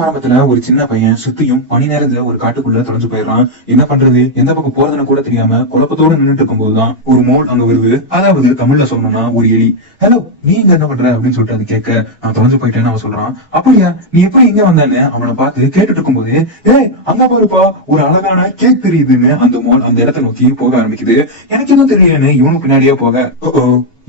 ஆரம்பத்துல ஒரு சின்ன பையன் சுத்தியும் பனி நேரத்துல ஒரு காட்டுக்குள்ள தொலைஞ்சு போயிடறான். என்ன பண்றது, எந்த பக்கம் போறதுன்னு கூட தெரியாம குழப்பத்தோட நின்றுட்டு இருக்கும் போதுதான் ஒரு மோல் அங்க வருது. அதாவது தமிழ்ல சொல்லணும்னா ஒரு எலி. ஹலோ, நீ இங்க என்ன பண்ற அப்படின்னு சொல்லிட்டு அது கேட்க, நான் தொலைஞ்சு போயிட்டேன்னு அவன் சொல்றான். அப்படியா, நீ எப்படி இங்க வந்தேன்னு அவனை பார்த்து கேட்டுட்டு இருக்கும் போது, அங்க பாருப்பா ஒரு அழகான கேக் தெரியுதுன்னு அந்த மோல் அந்த இடத்த நோக்கி போக ஆரம்பிக்குது. எனக்கு எதுவும் தெரியலன்னு இவனுக்கு பின்னாடியே போக, ஓ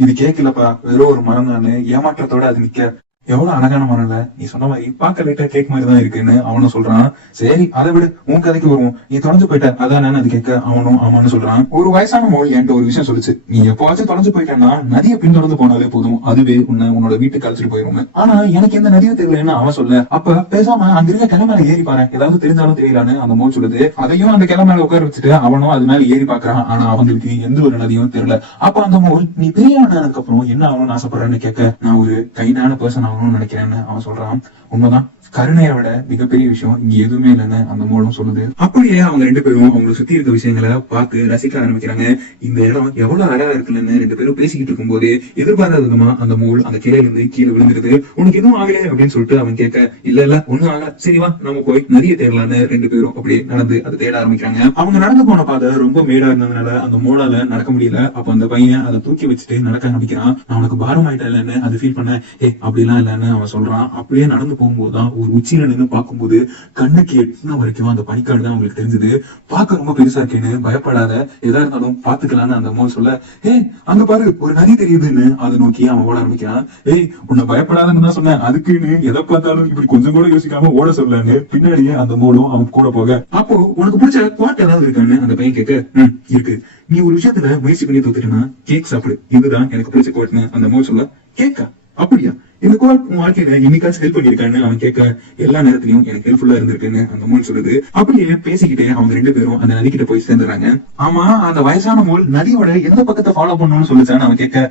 இது கேக் இல்லப்பா, வெறும் ஒரு மரம் தானே ஏமாற்றத்தோட அது நிக்க. எவ்வளவு அழகான மரம் இல்ல, நீ சொன்ன மாதிரி பார்க்க லைட்டா கேக் மாதிரி தான் இருக்குன்னு அவனும் சொல்றான். சரி அதை விடு, உன் கதைக்கு வருவோம். நீ தொலைஞ்சு போயிட்ட அதானு அது கேட்க அவனும் ஆமான்னு சொல்றான். ஒரு வயசான மோல் என்கிட்ட ஒரு விஷயம் சொல்லுச்சு. நீ எப்பவாச்சும் தொலைஞ்சு போயிட்டேன்னா நதியை பின்தொடர்ந்து போனாலே போதும், அதுவே உன்னோட வீட்டுக்கு அழைச்சிட்டு போயிருவோம். ஆனா எனக்கு எந்த நதியும் தெரியலன்னு அவன் சொல்ல, அப்ப பேசாம அங்க இருக்க கிளை மேல ஏறி பாரு, ஏதாவது தெரிஞ்சாலும் தெரியலான்னு அந்த மோல் சொல்லுது. அதையும் அந்த கிளை மேல உட்கார வச்சுட்டு அவனும் அது மேல ஏறி பாக்குறான். ஆனா அவங்களுக்கு எந்த ஒரு நதியும் தெரியல. அப்ப அந்த மோல், நீ பெரிய ஆனதுக்கு அப்புறம் என்ன ஆகணும்னு ஆசைப்படுறேன்னு கேட்க, நான் ஒரு கைண்டான பர்சன் ஆகணும்னு நினைக்கிறேன்னு அவன் சொல்றான். உண்மைதான், கருணையை விட மிகப்பெரிய விஷயம் இங்க எதுவுமே இல்லைன்னு அந்த மோலும் சொல்லுது. அப்படியே அவங்க ரெண்டு பேரும் அவங்களை சுத்தி இருக்க விஷயங்களை பார்த்து ரசிக்க ஆரம்பிக்கிறாங்க. இந்த இடம் எவ்வளவு அழகா இருக்குன்னு ரெண்டு பேரும் பேசிக்கிட்டு இருக்கும் போது எதிர்பாராத விதமா அந்த மோல் அந்த கிளையில இருந்து கீழே விழுந்துருது. உனக்கு எதுவும் ஆகல அப்படின்னு சொல்லிட்டு அவன் கேட்க, இல்ல ஒண்ணும் ஆகல, சரி வா நம்ம போய் நதியை தேடலான்னு ரெண்டு பேரும் அப்படியே நடந்து அதை தேட ஆரம்பிக்கிறாங்க. அவங்க நடந்து போன பாதை ரொம்ப மேடா இருந்ததுனால அந்த மோலால நடக்க முடியல. அப்ப அந்த பையன் அதை தூக்கி வச்சுட்டு நடக்க ஆரம்பிக்கிறான். நான் உனக்கு பாரம் ஆயிட்டேன்னு அது ஃபீல் பண்ண, அப்படிலாம் இல்லன்னு அவன் சொல்றான். அப்படியே நடந்து போகும்போதுதான் ஒரு உச்சியில நின்று பார்க்கும்போது கண்ணுக்கு எட்டின வரைக்கும் அந்த பனிக்காடு தான் அவங்களுக்கு தெரிஞ்சது. பார்க்க ரொம்ப பெருசா இருக்கேன்னு பயப்படாத, எதா இருந்தாலும் பாத்துக்கலான்னு அந்த மோல் சொல்ல, அங்க பாரு ஒரு நதி தெரியுதுன்னு அதை நோக்கி அவன் ஓட ஆரம்பிக்கிறான். உன்னை பயப்படாதன்னு தான் சொன்னேன், அதுக்குன்னு எதை பார்த்தாலும் இப்படி கொஞ்சம் கூட யோசிக்காம ஓட சொல்லலான்னு பின்னாடியே அந்த மோலும் அவன் கூட போக, அப்போ உனக்கு பிடிச்ச குவாட் ஏதாவது இருக்கான்னு அந்த பையன் கேட்க, இருக்கு, நீ ஒரு விஷயத்துல முயற்சி பண்ணி தோத்துட்டேன்னா கேக் சாப்பிடு, இதுதான் எனக்கு பிடிச்ச குவாட்னு அந்த மோல் சொல்ல, கேக்கா அப்படியா, இந்த கோட் உன் வாழ்க்கையில என்னைக்காச்சும் ஹெல்ப் பண்ணிருக்கான்னு அவன் கேட்க, எல்லா நேரத்திலையும் எனக்கு ஹெல்ப்ஃபுல்லா இருந்திருக்குன்னு அந்த மோல் சொல்லுது. அப்படியே பேசிக்கிட்டே அவங்க ரெண்டு பேரும் அந்த நதி கிட்ட போய் சேர்ந்துறாங்க. ஆமா, அந்த வயசான மோல் நதியோட எந்த பக்கத்தை ஃபாலோ பண்ணணும்னு சொல்லுச்சான்னு அவன் கேட்க,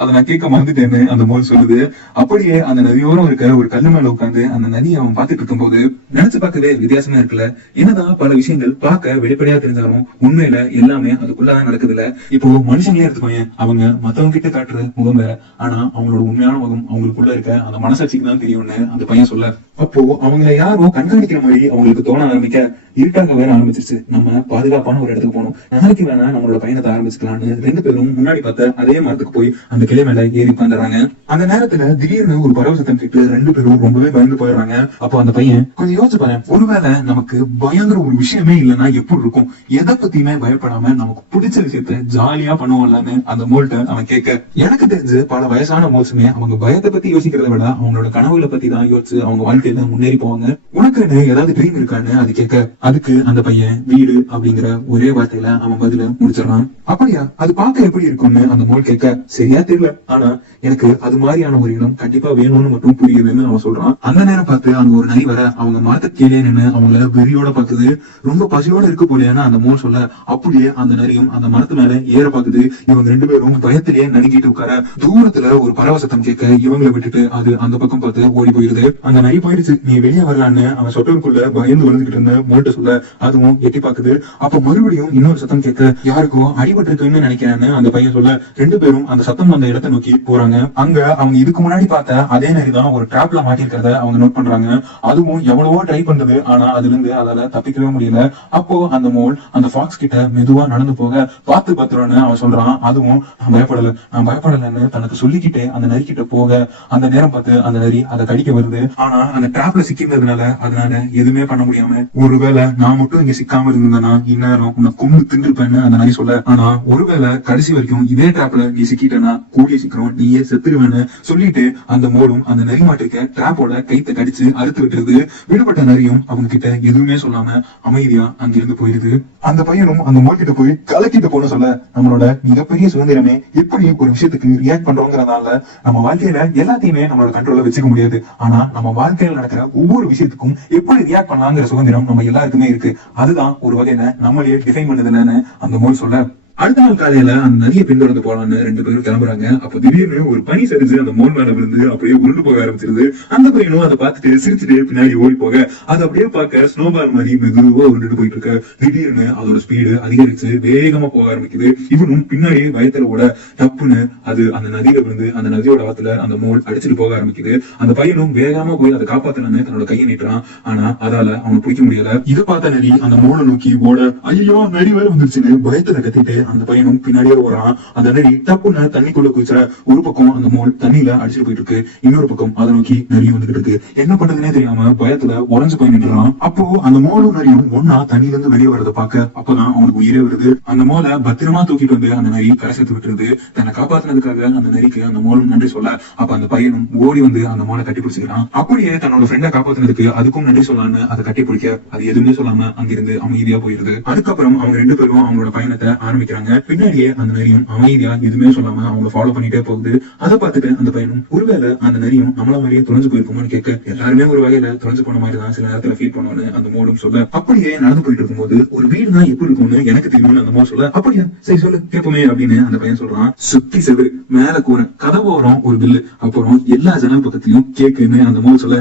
அதை நான் கேட்க மறந்துட்டேன்னு அந்த மோல் சொல்லுது. அப்படியே அந்த நதியோரம் இருக்க ஒரு கல்லு மேல உட்காந்து அந்த நதியை அவன் பார்த்துட்டு இருக்கும் போது நினைச்சு பார்க்கவே வித்தியாசமா இருக்குல்ல. என்னதான் பல விஷயங்கள் பார்க்க வெளிப்படையா தெரிஞ்சாலும் உண்மையில எல்லாமே அதுக்குள்ளதான் நடக்குது இல்ல. இப்போ மனுஷங்களே எடுத்துக்கோங்க, அவங்க மத்தவங்க கிட்ட காட்டுற முகம் வேற, ஆனா அவங்களோட உண்மையான முகம் அவங்களுக்குள்ள இருக்க அந்த மனசாட்சிக்கு தான் தெரியும்னு அந்த பையன் சொல்ல, அப்போ அவங்க யாரும் கண்காணிக்கிற மாதிரி அவங்களுக்கு தோண ஆரம்பிக்க, இருட்டாக வேற ஆரம்பிச்சிருச்சு, நம்ம பாதுகாப்பான ஒரு இடத்துக்கு போகணும், நாளைக்கு வேணா நம்மளோட பயணத்தை ஆரம்பிச்சுக்கலாம்னு ரெண்டு பேரும் முன்னாடி பார்த்த அதே மரத்துக்கு போய் அந்த கிளை மேல ஏறி உட்காந்துறாங்க. அந்த நேரத்துல திடீர்னு ஒரு பறவை சத்தம் கேட்டு ரெண்டு பேரும் ரொம்பவே பயந்து போயிடுறாங்க. அப்போ அந்த பையன், கொஞ்சம் யோசிச்சு பாரு, ஒருவேளை நமக்கு பயங்கர ஒரு விஷயமே இல்லைன்னா எப்படி இருக்கும், எதை பத்தியுமே பயப்படாம நமக்கு பிடிச்ச விஷயத்த ஜாலியா பண்ணுவோம்லன்னு அந்த மோல்ட்ட அவன் கேட்க, எனக்கு தெரிஞ்சு பல வயசான மோல்ஸுமே அவங்க பயத்தை பத்தி யோசிக்கிறத விட அவங்களோட கனவுகளை பத்தி தான் யோசிச்சு அவங்க வாழ்க்கையில முன்னேறி போவாங்க. உனக்குன்னு ஏதாவது ட்ரீம் இருக்கான்னு அது கேட்க, அதுக்கு அந்த பையன் வீடு அப்படிங்கிற ஒரே வார்த்தையில அவன் பதில முடிச்சிடறான். அப்படியா, அது பார்க்க எப்படி இருக்கும்னு அந்த மோல் கேட்க, சரியா தெரியல, ஆனா எனக்கு அது மாதிரியான ஒரு இடம் கண்டிப்பா வேணும்னு மட்டும் புரியுதுன்னு அவன் சொல்றான். அந்த நேரம் பார்த்து அங்க ஒரு நரி வர அவங்க மரத்துக்கு கீழே நின்று அவங்கள வெறியோட பாக்குது. ரொம்ப பசியோட இருக்க போலியான்னு அந்த மோல் சொல்ல, அப்படியே அந்த நரியும் அந்த மரத்து மேல ஏற பாக்குது. இவங்க ரெண்டு பேரும் பயத்திலேயே நடுங்கிட்டு உட்கார தூரத்துல ஒரு பறவை சத்தம் கேட்க இவங்களை விட்டுட்டு அது அந்த பக்கம் பார்த்து ஓடி போயிருது. அந்த நரி போயிடுச்சு, நீ வெளியே வரலான்னு அவன் சொட்டருக்குள்ள பயந்து விழுந்துகிட்டு இருந்த மோல்ட்ட சொல்ல, அதுவும் எட்டி பாக்குது. அப்ப மறுபடியும் இன்னொரு சத்தம் கேட்க, யாருக்கும் அடிபட்டு இருக்குன்னு நினைக்கிறேன்னு அந்த பையன் சொல்ல, ரெண்டு பேரும் அந்த சத்தம் அந்த இடத்தை நோக்கி போறாங்க. அங்க அவங்க இதுக்கு முன்னாடி பார்த்த அதே நரிதான் ஒரு டிராப்ல மாட்டிருக்கிறத அவங்க நோட் பண்றாங்க. அதுவும் எவ்வளவோ ட்ரை பண்றது, ஆனா அதுல இருந்து அதால தப்பிக்கவே முடியல. அப்போ அந்த மோல் அந்த ஃபாக்ஸ் கிட்ட மெதுவா நடந்து போக, பார்த்து பத்திரம்னு அவன் சொல்றான். அதுவும் நான் பயப்படலன்னு தனக்கு சொல்லிக்கிட்டே அந்த நரி கிட்ட போக, அந்த நேரம் பார்த்து அந்த நரி அதை கடிக்க வருது. ஆனா அந்த டிராப்ல சிக்கினதுனால அதனால எதுவுமே பண்ண முடியாம, ஒருவேளை நான் மட்டும் இங்க சிக்காம இருந்தேன்னா இந்நேரம் உன்னை கொண்டு தின்றுப்பேன்னு அந்த நரி சொல்ல, ஆனா ஒருவேளை கடைசி வரைக்கும் இதே டிராப்ல நீ சிக்கிட்டனா கூடிய சீக்கிரம் நீயே செத்துருவேன்னு சொல்லிட்டு அந்த மோலும் அந்த நரி மாட்டிருக்க டிராப்போட கைத்தை கடிச்சு அறுத்து விட்டுருது. விடுபட்ட நரியும் அவங்க கிட்ட எதுவுமே சொல்லாம அமைதியா அங்கிருந்து போயிருது. அந்த பையனும் அந்த மோல் கிட்ட போய் கலக்கிட்டு போன சொல்ல, நம்மளோட மிகப்பெரிய சுதந்திரமே எப்படி ஒரு விஷயத்துக்கு ரியாக்ட் பண்றோங்கிறதால நம்ம வாழ்க்கையில எல்லாத்தையுமே நம்மளோட கண்ட்ரோல்ல வச்சுக்க முடியாது, ஆனா நம்ம வாழ்க்கையில நடக்கிற ஒவ்வொரு விஷயத்துக்கும் எப்படி ரியாக்ட் பண்ணலாங்கிற சுதந்திரம் நம்ம எல்லாருக்குமே இருக்கு. அதுதான் ஒரு வகையில நம்மளையே டிஃபைன் பண்ணுதுன்னு அந்த மோல் சொல்ல, அடுத்த நாள் காலையில அந்த நதியை பின்தொடர்ந்து போலான்னு ரெண்டு பேரும் கிளம்புறாங்க. அப்ப திடீர்னு ஒரு பனி சரிஞ்சு அந்த மோல் மேல விழுந்து அப்படியே உருண்டு போக ஆரம்பிச்சிருது. அந்த பையனும் அதை பார்த்துட்டு சிரிச்சுட்டு பின்னாடி ஓடி போக அது அப்படியே பார்க்க ஸ்னோபால் மாதிரி மெதுவா உருண்டுட்டு போயிட்டு இருக்க. திடீர்னு அதோட ஸ்பீடு அதிகரிச்சு வேகமா போக ஆரம்பிக்குது. இவனும் பின்னாடியே பயத்துல ஓட டப்புன்னு அது அந்த நதியில விழுந்து அந்த நதியோட ஆத்துல அந்த மோல் அடிச்சுட்டு போக ஆரம்பிக்குது. அந்த பையனும் வேகமா போய் அதை காப்பாத்தணும்னு தன்னோட கையை நீட்டுறான். ஆனா அதால அவனை பிடிக்க முடியல. இதை பார்த்த நரி அந்த மோலை நோக்கி ஓட ஐயோ நரி வேற வந்துருச்சுன்னு பயத்துல கத்திட்டு அந்த பையனும் பின்னாடியே ஓடுறான். அந்த நரி டப்புன்னு தண்ணிக்குள்ள குதிச்சுற. ஒரு பக்கம் அந்த மோல் தண்ணியில அடிச்சுட்டு போயிட்டு இருக்கு, இன்னொரு பக்கம் அதை நோக்கி நரி வந்துட்டு இருக்கு. என்ன பண்றதுன்னே தெரியாம பயத்துல உடஞ்சு போய் நின்றுறான். அப்போ அந்த மோலும் நரியும் ஒன்னா தண்ணியில இருந்து வெளியே வரதை பார்க்க அப்பதான் அவனுக்கு உயிரே வருது. அந்த மோலை பத்திரமா தூக்கிட்டு வந்து அந்த நரி கரை சேர்த்து விட்டுருது. தன்னை காப்பாத்தினதுக்காக அந்த நரிக்கு அந்த மோலும் நன்றி சொல்ல அப்ப அந்த பையனும் ஓடி வந்து அந்த மோலை கட்டி பிடிச்சிக்கிறான். அப்படியே தன்னோட ஃப்ரெண்டை காப்பாத்தினதுக்கு அதுக்கும் நன்றி சொல்லான்னு அதை கட்டி பிடிக்க அது எதுவுமே சொல்லாம அங்கிருந்து அமைதியா போயிருது. அதுக்கப்புறம் அவங்க ரெண்டு பேரும் அவங்களோட பயணத்தை ஆரம்பிக்கிறாங்க. பின்னாடியே அந்த நரியும் அமைதியா எதுவுமே சொல்லாம அவங்களை ஃபாலோ பண்ணிட்டே போகுது. அதை பார்த்துட்டு அந்த பையனும் ஒருவேளை அந்த நரியும் நம்மள மாதிரியே தொலைஞ்சு போயிருக்குமோன்னு கேட்க எல்லாருமே ஒரு வகையில தொலைஞ்சு போன மாதிரி தான் சில நேரத்துல ஃபீல் பண்ணுவான்னு அந்த மோடும் சொல்ல அப்படியே நடந்து போயிட்டு இருக்கும்போது ஒரு வீடுனா எப்படி இருக்கும்னு எனக்கு தெரியும்னு அந்த மோடு சொல்ல அப்படியா சரி சொல்லு கேட்போமே அப்படின்னு அந்த பையன் சொல்றான். சுத்தி செவரு மேல கூரை கதவு வரும் ஒரு பில்லு அப்புறம் எல்லா ஜன்னல் பக்கத்திலயும் கேக்குன்னு அந்த மோடு சொல்ல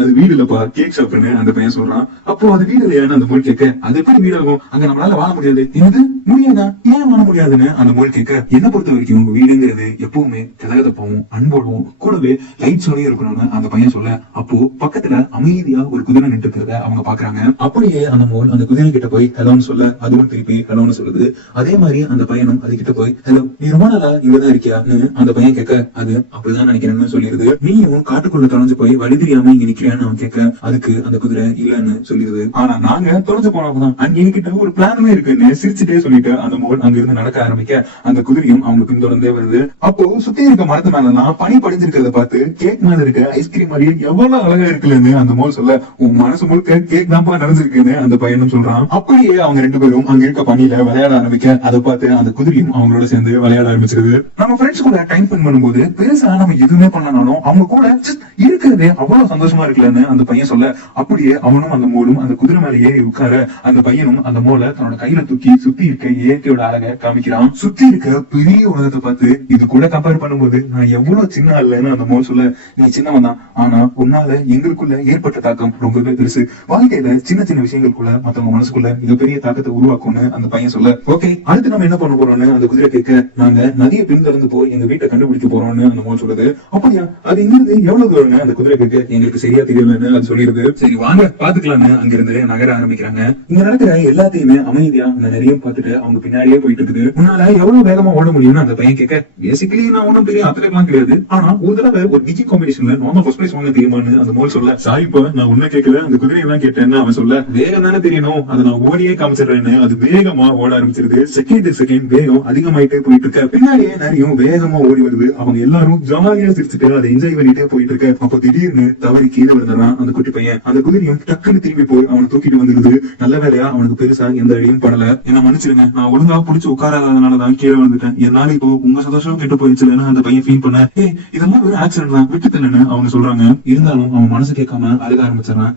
அது வீடு இல்லப்பா கேக் ஷாப்னு அந்த பையன் சொல்றான். அப்போ அது வீடு இல்லையான்னு அந்த மோடு கேட்க அது எப்படி வீடாகும் அங்க நம்மளால வாழ முடியாது. என்னது முடியாதா ஏன் வாழ முடியாதுன்னு அந்த மோடு கேட்க என்ன பொறுத்த வரைக்கும் வீடுங்கிறது எப்பவுமே கதகதப்பாவும் அன்போடும் கூடவே லைட்ஸோடய இருக்கணும்னு அந்த பையன் சொல்ல அப்போ பக்கத்துல அமைதியா ஒரு குதிரை நின்று இருக்கிறத அவங்க பாக்குறாங்க. அப்படியே அந்த மோல் அந்த குதிரை கிட்ட போய் ஹலோன்னு சொல்ல அதுவும் திருப்பி ஹலோன்னு சொல்லுது. அதே மாதிரி அந்த பையனும் அது கிட்ட போய் ஹலோ நீ ரொம்ப நாளா இங்கதான் இருக்கியான்னு அந்த பையன் கேட்க அது அப்படிதான் நினைக்கிறேன்னு சொல்லிடுது. நீயும் காட்டுக்குள்ள தொலைஞ்சு போய் வழி தெரியாம இங்க நிக்கிறியான்னு அவன் கேட்க அதுக்கு அந்த குதிரை இல்லன்னு சொல்லிடுது. ஆனா நாங்க தொலைஞ்சு போனப்பதான் அங்க என்கிட்ட ஒரு பிளானுமே இருக்குன்னு சிரிச்சுட்டே சொல்லிட்டு அந்த மோல் அங்க இருந்து நடக்க ஆரம்பிக்க அந்த குதிரையும் அவங்க பின்தொடர்ந்தே வருது. அப்போ சுத்தி இருக்க மரத்து மேலாம் பனி படிஞ்சிருக்கிறத பார்த்து கேக் மேல இருக்க ஐஸ்கிரீம் மாதிரியே எவ்வளவு அழகா இருக்குன்னு அந்த மோல் சொல்ல உன் மனசு முழுக்க கேக் தான்ப்பா நடந்திருக்குன்னு அந்த பையனும் சொல்றான். அப்படியே அவங்க ரெண்டு பேரும் அங்க இருக்க பனியில விளையாட ஆரம்பிக்க அதை பார்த்து அந்த குதிரையும் அவங்களோட சேர்ந்து விளையாட ஆரம்பிச்சிருது. நம்ம ஃப்ரெண்ட்ஸ் கூட டைம் ஸ்பெண்ட் பண்ணும்போது பெருசா நம்ம எதுவுமே பண்ணனாலும் அவங்க கூட இருக்கிறதே அவ்வளவு சந்தோஷமா இருக்குல்லன்னு அந்த பையன் சொல்ல அப்படியே அவனும் அந்த மோலும் அந்த குதிரை மேல ஏறி உட்கார அந்த பையனும் அந்த மோலை தன்னோட கையில தூக்கி சுத்தி இருக்க இயற்கையோட அழகை காமிக்கிறான். சுத்தி இருக்க பெரிய உலகத்தை பார்த்து இது கூட கம்பேர் பண்ணும்போது நான் எவ்வளவு சின்ன இல்லைன்னு அந்த மோல் சொல்ல நீ சின்னவன் தான் ஆனா உன்னால எங்களுக்குள்ள ஏற்பட்ட தாக்கம் ரொம்பவே பெருசு. வாழ்க்கையில சின்ன சின்ன விஷயங்களுக்குள்ள மத்தவங்க மனசுக்குள்ள மிகப்பெரிய தாக்கத்தை உருவாக்கும்னு அந்த பையன் சொல்ல ஓகே அடுத்து நம்ம என்ன பண்ண போறோம்னு அந்த குதிரை கேட்க நாங்க நதியை பின்தொடர்ந்து போய் எங்க வீட்டை கண்டுபிடிக்க போறோம்னு அந்த மோல் சொல்றது. அப்படியா அது இங்கிருந்து எவ்வளவு தூரம்னு அந்த குதிரை கேட்க எங்களுக்கு சரியா தெரியலன்னு அது சொல்லிடுது. சரி வாங்க பாத்துக்கலாம்னு அங்கிருந்து நகர ஆரம்பிக்கிறாங்க. இங்க நடக்கிற எல்லாத்தையுமே அமைதியா அந்த நரியும் பார்த்துட்டு அவங்க பின்னாடியே போயிட்டு இருக்குது. உன்னால எவ்வளவு வேகமா ஓட முடியும்னு அந்த பையன் கேட்க பேசிக்கலி நான் ஒன்னும் பெரிய அத்லெட்லாம் கிடையாது ஆனா ஒரு தடவை ஒரு டிஜி காம்படிஷன்ல நார்மல் ஃபர்ஸ்ட் பிரைஸ் வாங்க தெரியுமான்னு அந்த மோல் சொல்ல சாரிப்பா நான் உன்ன கேட்கல அந்த குதிரை எல்லாம் கேட்டேன்னு அவன் சொல்ல வேகம் தானே தெரியணும் அதை நான் ஓடியே காமிச்சிடுறேன்னு அது வேகமா ஓட ஆரம்பிச்சிருது. செகண்ட் வேகம் அதிகமாயிட்டே போயிட்டு இருக்க. பின்னாடியே நிறைய வேகமா ஓடி வருது. அவங்க எல்லாரும் ஜாலியா சிரிச்சுட்டு அதை என்ஜாய் பண்ணிட்டே போயிட்டு இருக்க. அப்போ திடீர்னு தவறி கீழே விழுந்துறான் அந்த குட்டி பையன். அந்த குதிரையும் டக்குன்னு திரும்பி போய் அவனை தூக்கிட்டு வந்துருது. நல்ல வேலையா அவனுக்கு பெருசா எந்த அடியும் படல. என்ன மன்னிச்சிருங்க நான் ஒழுங்கா புடிச்சு உட்காராதனாலதான் கீழே வந்துட்டேன். என்னால இப்போ உங்க சந்தோஷம் கெட்டு போயிடுச்சுன்னு அந்த பையன் ஃபீல் பண்ண இதெல்லாம் ஒரு ஆக்சிடென்ட் தான் விட்டுத்தலன்னு அவங்க சொல்றாங்க. இருந்தாலும் அவன் மனசு கேட்காம அழுக ஆரம்பிச்சிடறான்.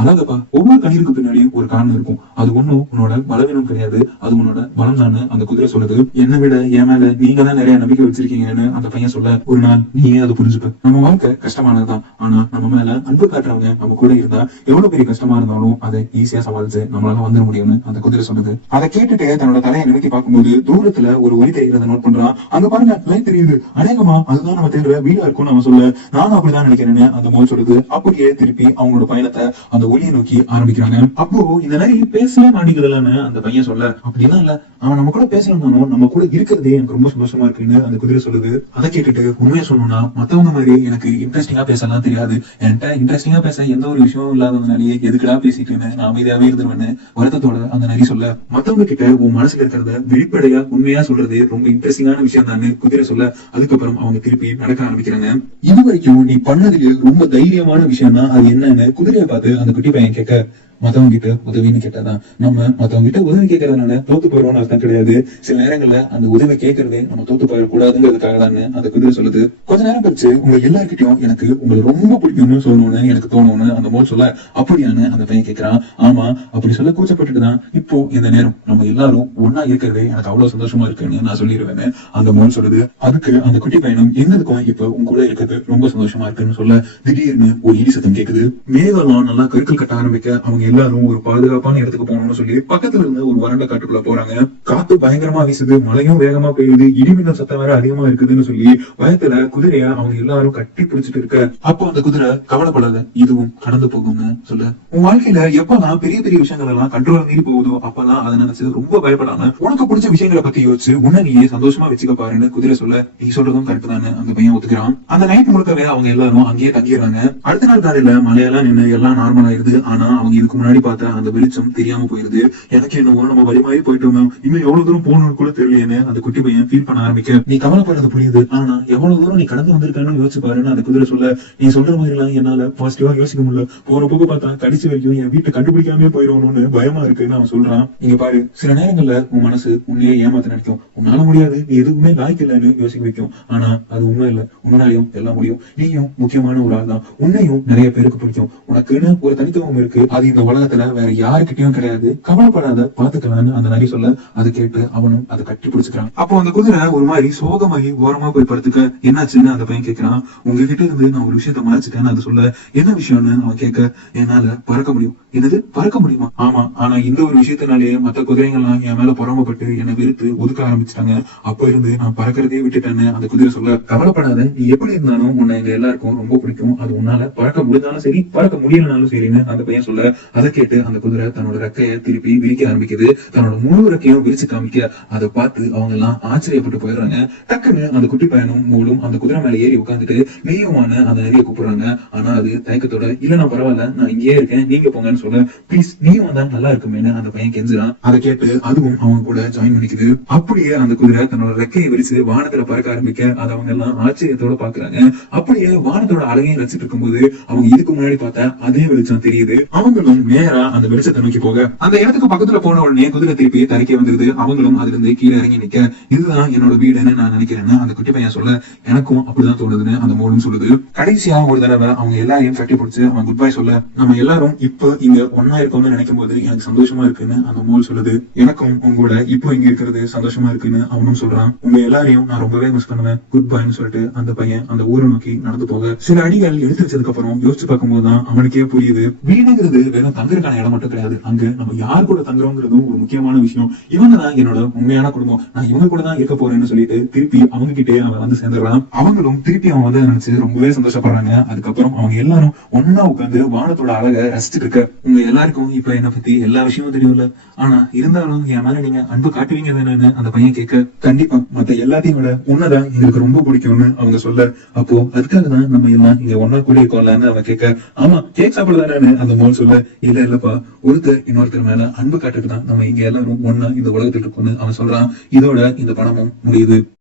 அழகப்பா ஒவ்வொரு கண்ணீருக்கு பின்னாடியும் ஒரு காரணம் இருக்கும். அது ஒண்ணும் உன்னோட பலவீனம் கிடையாது அது உன்னோட பலம் தானு அந்த குதிரை சொல்லுது. என்னை விட என் மேல நீங்க தான் நிறைய நம்பிக்கை வச்சிருக்கீங்கன்னு அந்த பையன் சொல்ல ஒரு நாள் நீயே அதை புரிஞ்சுப்ப. நம்ம வாழ்க்கை கஷ்டமானதுதான் ஆனா நம்ம மேல அன்பு காட்டுறவங்க நம்ம கூட இருந்தா எவ்வளவு பெரிய கஷ்டமா இருந்தாலும் அதை ஈஸியா சமாளிச்சு நம்மளால வந்துட முடியும்னு அந்த குதிரை சொல்லுது. அதை கேட்டுட்டு தன்னோட தலையை நிறுத்தி பார்க்கும்போது தூரத்துல ஒரு ஒளி தெரிகிறத நோட் பண்றான். அங்க பாருங்க லைட் தெரியுது அநேகமா அதுதான் நம்ம தேடுற வீடா இருக்கும்னு அவன் சொல்ல நானும் அப்படிதான் நினைக்கிறேன்னு அந்த மோல் சொல்லுது. அப்படியே திருப்பி அவங்களோட பயணத்தை அந்த ஒளியை நோக்கி ஆரம்பிக்கிறாங்க. அப்போ இந்த மாதிரி பேசவே மாட்டேங்குதுன்னு அந்த பையன் சொல்ல அப்படின்னா இல்ல அவன் நம்ம கூட பேசலனாலும் நம்ம கூட இருக்கிறதே எனக்கு ரொம்ப சந்தோஷமா இருக்குன்னு அந்த குதிரை சொல்லுது. அதை கேட்டுட்டு உண்மையை சொல்லணும்னா மத்தவங்க மாதிரி எனக்கு இன்ட்ரெஸ்டிங்கா பேசலாம் தெரியாது. என்கிட்ட இன்ட்ரெஸ்டிங்கா பேச எந்த ஒரு விஷயமும் இல்லாததுனாலேயே எதுக்குடா பேசிட்டு நான் அமைதியாவே இருந்துருவேன்னு வருத்தத்தோட அந்த நரி சொல்ல மத்தவங்க கிட்ட உன் மனசுல இருக்கிறத வெளிப்படையா உண்மையா சொல்றது ரொம்ப இன்ட்ரெஸ்டிங்கான விஷயம் தான் குதிரை சொல்ல அதுக்கப்புறம் அவங்க திருப்பி நடக்க ஆரம்பிக்கிறாங்க. இது வரைக்கும் நீ பண்ணதுல ரொம்ப தைரியமான விஷயம்னா அது என்னன்னு குதிரையை பார்த்து அந்த குட்டி பையன் கேட்க மத்தவங்க கிட்ட உதவின்னு கேட்டாதான். நம்ம மத்தவங்க கிட்ட உதவி கேட்கறதுனால தோத்து போயிடுவோம்னு அர்த்தம் கிடையாது. சில நேரங்கள்ல அந்த உதவி கேட்கறதே நம்ம தோத்து போயிடக்கூடாதுங்கிறதுக்காக தான் அந்த குதிரை சொல்லுது. கொஞ்ச நேரம் கழிச்சு உங்க எல்லார்கிட்டயும் எனக்கு உங்களை ரொம்ப பிடிக்கும்னு சொல்லணும்னு எனக்கு தோணும்னு அந்த மோல் சொல்ல, அப்படியான்னு அந்த பையன் கேட்கிறான். ஆமா, அப்படி சொல்ல கூச்சப்பட்டுட்டுதான் இப்போ இந்த நேரம் நம்ம எல்லாரும் ஒன்னா இருக்கிறதே எனக்கு அவ்வளவு சந்தோஷமா இருக்குன்னு நான் சொல்லிடுவேன்னு அந்த மோல் சொல்லுது. அதுக்கு அந்த குட்டி பையனும் என்னதுக்கும் இப்ப உங்க கூட இருக்கிறது ரொம்ப சந்தோஷமா இருக்குன்னு சொல்ல, திடீர்னு ஒரு இடி சத்தம் கேக்குது. மேகெல்லாம் நல்லா கருக்கள் கட்ட ஆரம்பிக்க அவங்க எல்லாரும் ஒரு பாதுகாப்பான இடத்துக்கு போகணும்னு சொல்லி பக்கத்துல இருந்து ஒரு வறண்ட காட்டுக்குள்ள போறாங்க. காத்து பயங்கரமா வீசுது, மழையும் வேகமா பெய்யுது, இடிமின்னல் சத்தம் வேற அதிகமா இருக்குதுன்னு சொல்லி பயத்துல குதிரைய அவங்க எல்லாரும் கட்டி பிடிச்சிட்டு இருக்க, அப்போ அந்த குதிரை கவலைப்படாத, இதுவும் கடந்து போகும்னு சொல்ல, உன் வாழ்க்கையில எப்பெல்லாம் பெரிய பெரிய விஷயங்கள் எல்லாம் கண்ட்ரோல் மீறி போகுதோ அப்பெல்லாம் அதை நினைச்சு ரொம்ப பயப்படாம உனக்கு பிடிச்ச விஷயங்களை பத்தி யோசிச்சு உன்னை நீயே சந்தோஷமா வச்சுக்க பாருன்னு குதிரை சொல்ல, நீ சொல்றதும் கரெக்ட் தானே அந்த பையன் ஒத்துக்கிறான். அந்த நைட் முழுக்கவே அவங்க எல்லாரும் அங்கேயே தங்கிடுறாங்க. அடுத்த நாள் காலையில மழையெல்லாம் நின்று எல்லாம் நார்மல் ஆயிருது. ஆனா அவங்க இதுக்கு முன்னாடி பார்த்த அந்த வெளிச்சம் தெரியாம போயிருது. எனக்கு என்னமோ நம்ம வலிமாயி போயிட்டோம், இன்னும் எவ்வளவு தூரம் போகணும்னு கூட தெரியலையேன்னு அந்த குட்டி பையன் ஃபீல் பண்ண ஆரம்பிக்க, நீ கவலைப்படுறது புரியுது, ஆனா எவ்வளவு தூரம் நீ கடந்து வந்திருக்கான்னு யோசிச்சு பாருன்னு அந்த குதிரை சொல்ல, நீ சொல்ற மாதிரி எல்லாம் என்னால பாசிட்டிவா யோசிக்க முடியல, போற போக்கு பார்த்தா கடைசி வரைக்கும் என் வீட்டை கண்டுபிடிக்காமே போயிடணும்னு பயமா இருக்குன்னு அவன் சொல்றான். நீங்க பாரு, சில நேரங்கள்ல உன் மனசு உன்னையே ஏமாத்த நினைக்கும், உன்னால முடியாது, நீ எதுவுமே லாய்க்கலன்னு யோசிக்க வைக்கும். ஆனா அது உண்மை இல்ல, உன்னாலையும் எல்லாம் முடியும், நீயும் முக்கியமான ஒரு ஆள் தான், உன்னையும் நிறைய பேருக்கு பிடிக்கும், உனக்குன்னு ஒரு தனித்துவம் இருக்கு, அது இந்த உலகத்துல வேற யாருக்கிட்டையும் கிடையாது, கவலைப்படாத, பாத்துக்கலான்னு அந்த நரி சொல்ல, அதை கேட்டு அவனும் அதை கட்டி பிடிச்சுக்கிறான். அப்போ அந்த குதிரை ஒரு மாதிரி சோகமாகி ஓரமா போய் படுத்துக்க, என்னாச்சுன்னு அந்த பையன் கேட்கிறான். உங்ககிட்ட இருந்து நான் ஒரு விஷயத்த மறைச்சிட்டேன்னு அது சொல்ல, என்ன விஷயம்னு அவன் கேட்க, என்னால பறக்க முடியும். என்னது, பறக்க முடியுமா? ஆமா, ஆனா இந்த ஒரு விஷயத்தினாலேயே மத்த குதிரைகள்லாம் என் மேல பொறாமப்பட்டு என்னை வெறுத்து ஒதுக்க ஆரம்பிச்சிட்டாங்க, அப்ப இருந்து நான் பறக்கிறதே விட்டுட்டேன்னு அந்த குதிரை சொல்ல, கவலைப்படாத, நீ எப்படி இருந்தாலும் உன்னை எங்க எல்லாருக்கும் ரொம்ப பிடிக்கும், அது உன்னால பறக்க முடிஞ்சாலும் சரி பறக்க முடியலனாலும் சரின்னு அந்த பையன் சொல்ல, அதை கேட்டு அந்த குதிரை தன்னோட ரெக்கையை திருப்பி விரிக்க ஆரம்பிக்குது. தன்னோட முழு ரெக்கையும் விரிச்சு காமிக்க, அதை பார்த்து அவங்க எல்லாம் ஆச்சரியப்பட்டு போயிடுறாங்க. டக்குன்னு அந்த குட்டி பையனும் மூலும் அந்த குதிரை மேல ஏறி உட்காந்துட்டு நீயுமான அந்த நெறிய கூப்பிடுறாங்க. ஆனா அது தயக்கத்தோட, இல்ல நான் பரவாயில்ல, நான் இங்கேயே இருக்கேன், நீங்க போங்கன்னு சொல்ல, ப்ளீஸ் நீயும் வந்தா நல்லா இருக்குமேன்னு அந்த பையன் கெஞ்சுறான். அதை கேட்டு அதுவும் அவங்க கூட ஜாயின் பண்ணிக்குது. அப்படியே அந்த குதிரை தன்னோட ரெக்கையை விரிச்சு வானத்துல பறக்க ஆரம்பிக்க, அதை அவங்க எல்லாம் ஆச்சரியத்தோட பாக்குறாங்க. அப்படியே வானத்தோட அழகையும் ரசிச்சுட்டு இருக்கும்போது அவங்க இதுக்கு முன்னாடி பார்த்த அதே வெளிச்சம் தெரியுது. அவங்களும் நேரா அந்த வெளிச்சத்தை நோக்கி போக, அந்த இடத்துக்கு பக்கத்துல போன உடனே குதிரை திருப்பி தரைக்கே வந்துருது. அவங்களும் அதுல இருந்து கீழே இறங்கி நிக்க, இதுதான் என்னோட வீடுன்னு நான் நினைக்கிறேன்னு அந்த குட்டி பையன் சொல்ல, எனக்கும் அப்படிதான் தோணுதுன்னு அந்த மோலும் சொல்லுது. கடைசியா ஒரு தடவை அவங்க எல்லாரையும் கட்டி பிடிச்சு அவன் குட் பை சொல்ல, நம்ம எல்லாரும் இப்ப இங்க ஒன்னா இருக்கோம்னு நினைக்கும் போது எனக்கு சந்தோஷமா இருக்குன்னு அந்த மோல் சொல்லுது. எனக்கும் உங்களோட இப்போ இங்க இருக்கிறது சந்தோஷமா இருக்குன்னு அவனும் சொல்றான். உங்க எல்லாரையும் நான் ரொம்பவே மிஸ் பண்ணுவேன், குட் பைன்னு சொல்லிட்டு அந்த பையன் அந்த ஊரை நோக்கி நடந்து போக, சில அடிகள் எடுத்து வச்சதுக்கு அப்புறம் யோசிச்சு பார்க்கும் போதுதான் அவனுக்கே புரியுது, வீடுங்கிறது வெறும் தங்குறதுக்கான இடம் மட்டும் கிடையாது, அங்க நம்ம யார் கூட தங்குறோங்கிறதும் ஒரு முக்கியமான விஷயம். இவங்க தான் என்னோட உண்மையான குடும்பம், நான் இவங்க கூட தான் இருக்க போறேன்னு சொல்லிட்டு திருப்பி அவங்க கிட்டே அவன் வந்து சேர்ந்துடுறான். அவங்களும் திருப்பி அவன் வந்து நினைச்சு ரொம்பவே சந்தோஷப்படுறாங்க. அதுக்கப்புறம் அவங்க எல்லாரும் ஒன்னா உட்காந்து வானத்தோட அழகை ரசிச்சுட்டு இருக்க, உங்க எல்லாருக்கும் இப்ப என்ன பத்தி எல்லா விஷயமும் தெரியும்ல, ஆனா இருந்தாலும் என் மேல நீங்க அன்பு காட்டுவீங்க தானேன்னு அந்த பையன் கேட்க, கண்டிப்பா, மத்த எல்லாத்தையும் விட உன்னதான் எங்களுக்கு ரொம்ப பிடிக்கும்னு அவங்க சொல்ல, அப்போ அதுக்காக தான் நம்ம எல்லாம் இங்க ஒன்னா கூட இருக்கோம்லன்னு அவன் கேட்க, ஆமா கேக் சாப்பிடதானு அந்த மோல் சொல்ல, இல்ல இல்லப்பா, ஒருத்தர் இன்னொருத்தர் மேல அன்பு காட்டுக்கு தான் நம்ம இங்க எல்லாரும் ஒன்னா இந்த உலகத்துல இருக்கோம்னு அவன் சொல்றான். இதோட இந்த படமும் முடியுது.